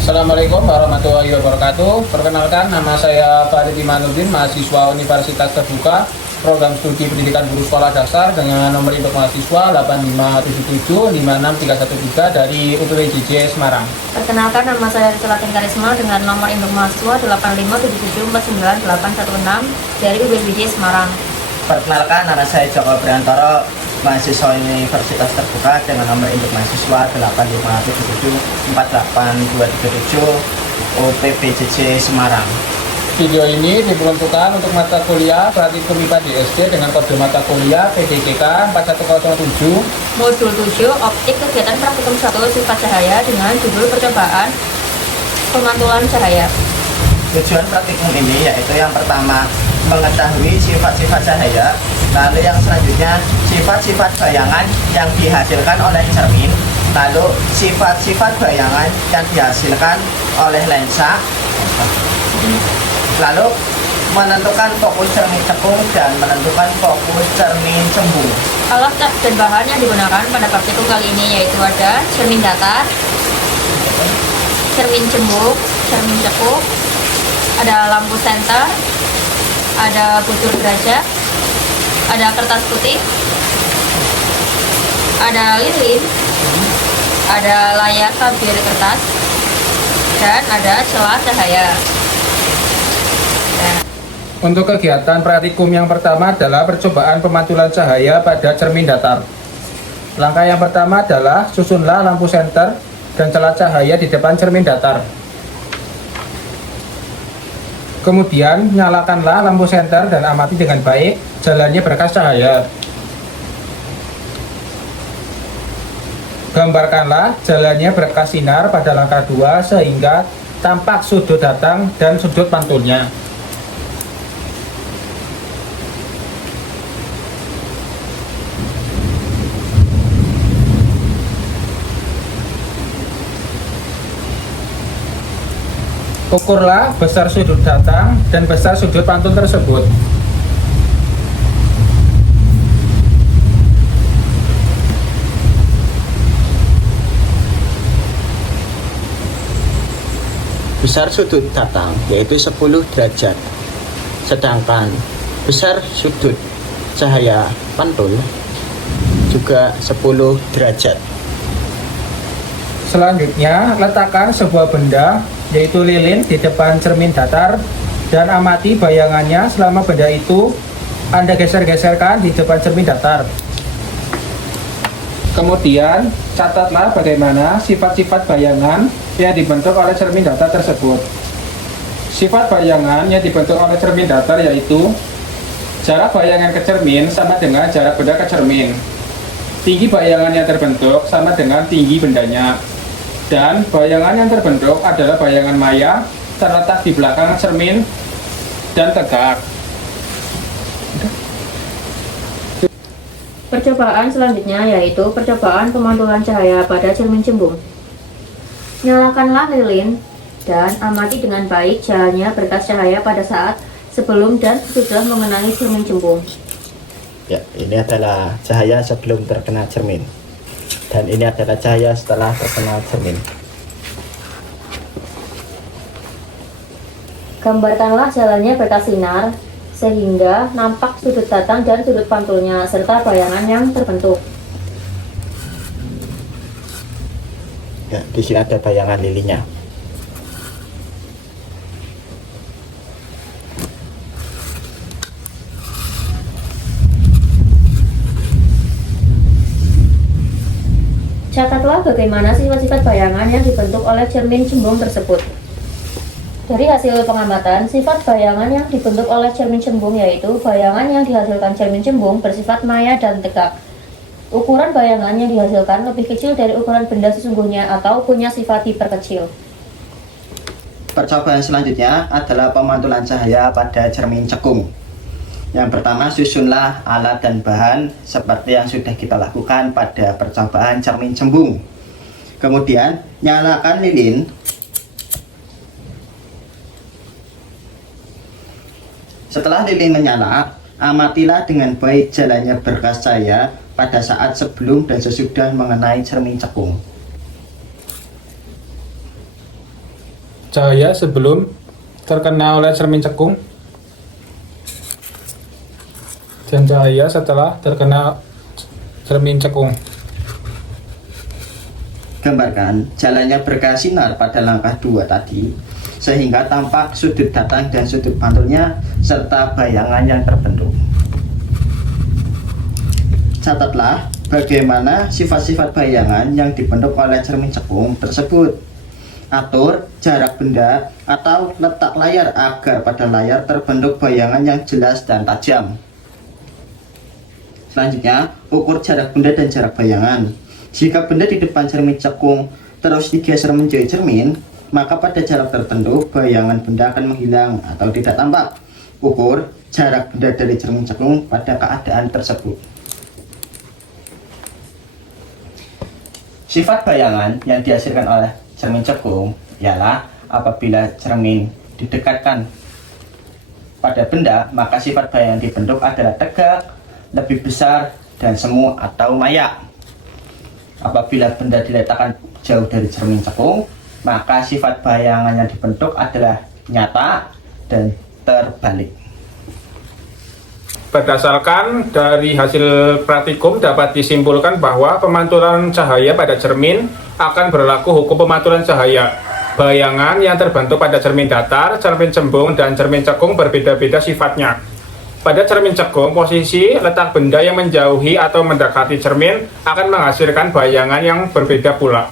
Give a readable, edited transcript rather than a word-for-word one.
Assalamualaikum warahmatullahi wabarakatuh. Perkenalkan, nama saya Farid Imanuddin, mahasiswa Universitas Terbuka, program studi pendidikan guru sekolah dasar dengan nomor induk mahasiswa 857756313 dari UPWJJ Semarang. Perkenalkan, nama saya Celatin Karisma dengan nomor induk mahasiswa 857749816 dari UPWJJ Semarang. Perkenalkan, nama saya Joko Priantoro, mahasiswa Universitas Terbuka dengan nomor induk mahasiswa 857748237 UPWJJ Semarang. Video ini diperuntukkan untuk mata kuliah Praktikum IPA DSD dengan kode mata kuliah PDJK 4107 Modul 7 Optik Kegiatan Praktikum 1 Sifat Cahaya dengan judul Percobaan Pemantulan Cahaya. Tujuan praktikum ini yaitu yang pertama, mengetahui sifat-sifat cahaya, lalu yang selanjutnya sifat-sifat bayangan yang dihasilkan oleh cermin, lalu sifat-sifat bayangan yang dihasilkan oleh lensa, lalu menentukan fokus cermin cekung dan menentukan fokus cermin cembung. Alat dan bahan yang digunakan pada praktikum kali ini yaitu ada cermin datar, cermin cembung, cermin cekung, ada lampu senter, ada butur derajat, ada kertas putih, ada lilin, ada layar tabir kertas, dan ada celah cahaya. Untuk kegiatan praktikum yang pertama adalah percobaan pemantulan cahaya pada cermin datar. Langkah yang pertama adalah susunlah lampu senter dan celah cahaya di depan cermin datar. Kemudian nyalakanlah lampu senter dan amati dengan baik jalannya berkas cahaya. Gambarkanlah jalannya berkas sinar pada langkah 2 sehingga tampak sudut datang dan sudut pantulnya. Ukurlah besar sudut datang dan besar sudut pantul tersebut. Besar sudut datang yaitu 10 derajat, sedangkan besar sudut cahaya pantul juga 10 derajat. Selanjutnya, letakkan sebuah benda yaitu lilin di depan cermin datar dan amati bayangannya selama benda itu Anda geser-geserkan di depan cermin datar. Kemudian, catatlah bagaimana sifat-sifat bayangan yang dibentuk oleh cermin datar tersebut. Sifat bayangan yang dibentuk oleh cermin datar yaitu jarak bayangan ke cermin sama dengan jarak benda ke cermin. Tinggi bayangan yang terbentuk sama dengan tinggi bendanya. Dan bayangan yang terbentuk adalah bayangan maya terletak di belakang cermin dan tegak. Percobaan selanjutnya yaitu percobaan pemantulan cahaya pada cermin cembung. Nyalakanlah lilin dan amati dengan baik jalannya berkas cahaya pada saat sebelum dan sesudah mengenai cermin cembung. Ya, ini adalah cahaya sebelum terkena cermin. Dan ini adalah cahaya setelah terkena cermin. Gambarkanlah jalannya berkas sinar sehingga nampak sudut datang dan sudut pantulnya serta bayangan yang terbentuk. Ya, di sini ada bayangan lilinnya. Catatlah bagaimana sifat-sifat bayangan yang dibentuk oleh cermin cembung tersebut. Dari hasil pengamatan, sifat bayangan yang dibentuk oleh cermin cembung yaitu bayangan yang dihasilkan cermin cembung bersifat maya dan tegak. Ukuran bayangan yang dihasilkan lebih kecil dari ukuran benda sesungguhnya atau punya sifat diperkecil. Percobaan selanjutnya adalah pemantulan cahaya pada cermin cekung. Yang pertama, susunlah alat dan bahan seperti yang sudah kita lakukan pada percobaan cermin cembung. Kemudian, nyalakan lilin. Setelah lilin menyala, amatilah dengan baik jalannya berkas cahaya pada saat sebelum dan sesudah mengenai cermin cekung. Cahaya sebelum terkena oleh cermin cekung dan cahaya setelah terkena cermin cekung. Gambarkan jalannya berkah sinar pada langkah 2 tadi, sehingga tampak sudut datang dan sudut pantulnya serta bayangan yang terbentuk. Catatlah bagaimana sifat-sifat bayangan yang dibentuk oleh cermin cekung tersebut. Atur jarak benda atau letak layar agar pada layar terbentuk bayangan yang jelas dan tajam. Selanjutnya, ukur jarak benda dan jarak bayangan. Jika benda di depan cermin cekung terus digeser menjauhi cermin, maka pada jarak tertentu bayangan benda akan menghilang atau tidak tampak. Ukur jarak benda dari cermin cekung pada keadaan tersebut. Sifat bayangan yang dihasilkan oleh cermin cekung ialah apabila cermin didekatkan pada benda, maka sifat bayangan dibentuk adalah tegak, lebih besar, dan semu atau mayak. Apabila benda diletakkan jauh dari cermin cekung, maka sifat bayangan yang dibentuk adalah nyata dan terbalik. Berdasarkan dari hasil praktikum dapat disimpulkan bahwa pemantulan cahaya pada cermin akan berlaku hukum pemantulan cahaya. Bayangan yang terbentuk pada cermin datar, cermin cembung, dan cermin cekung berbeda-beda sifatnya. Pada cermin cekung, posisi letak benda yang menjauhi atau mendekati cermin akan menghasilkan bayangan yang berbeda pula.